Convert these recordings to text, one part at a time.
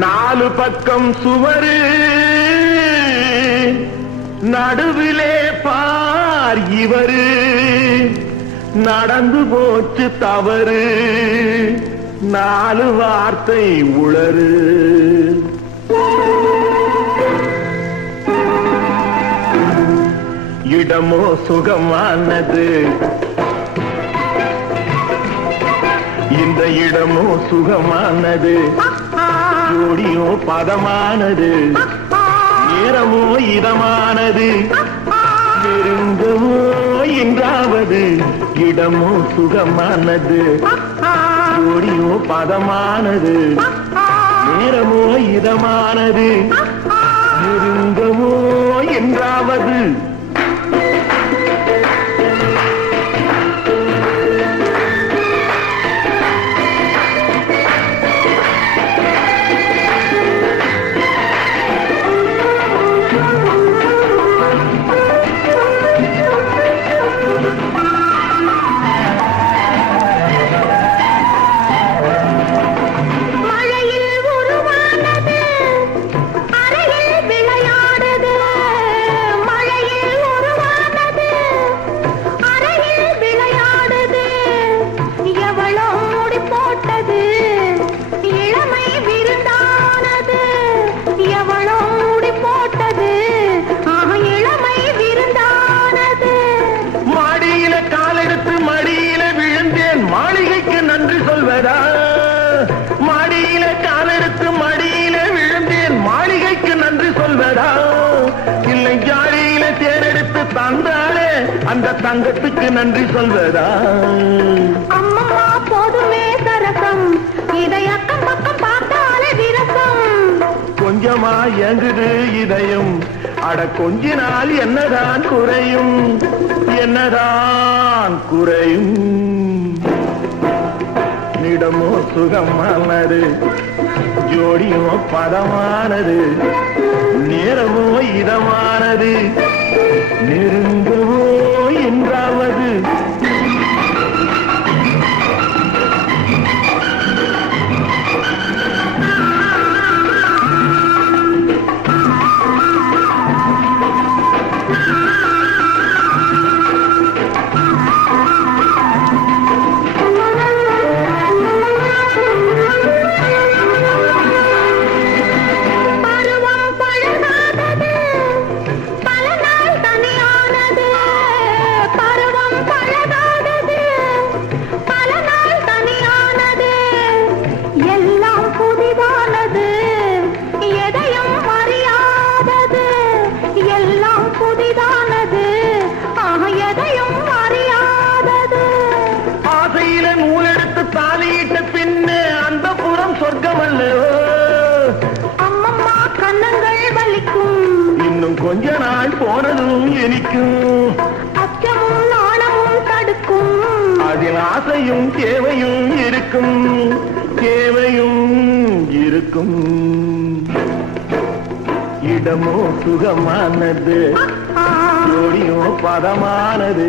நாலு பக்கம் சுவரு நடுவிலே பார் இவரு நடந்து போச்சு தவறு நாலு வார்த்தை உளறு இடமோ சுகமானது இந்த இடமோ சுகமானது ஜோடியோ பதமானது நேரமோ இதமானது நெருங்கவோ என்றாவது இடமோ சுகமானது ஜோடியோ பதமானது நேரமோ இதமானது நெருங்கவோ என்றாவது மாடியில காலெடுத்து மடியில விழுந்தேன் மாளிகைக்கு நன்றி சொல்வதா இல்லை ஜாடியில தேரெடுத்து தந்தாலே அந்த தங்கத்துக்கு நன்றி சொல்வதா அம்மா போதுமே சரசம் இதை அக்கம் பக்கம் பார்த்தாலே விரசம் கொஞ்சமா எங்குது இதயம் அட கொஞ்ச நாள் என்னதான் குறையும் என்னதான் குறையும் இடமோ சுகமானது ஜோடியோ பதமானது நேரமோ இதமானது நெருங்கவோ என்றாவது தாலியிட்ட பின்னே அந்த புறம் சொர்க்கமல்லோ அம்மம்மா கண்ணங்கள் வலிக்கும் இன்னும் கொஞ்ச நாள் போனதும் இனிக்கும் அச்சமும் நாணமும் தடுக்கும் அதில் ஆசையும் தேவையும் இருக்கும் தேவையும் இருக்கும் இடமோ சுகமானது ஜோடியோ பதமானது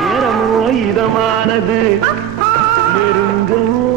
நேரமோ இதமானது நெருங்கவோ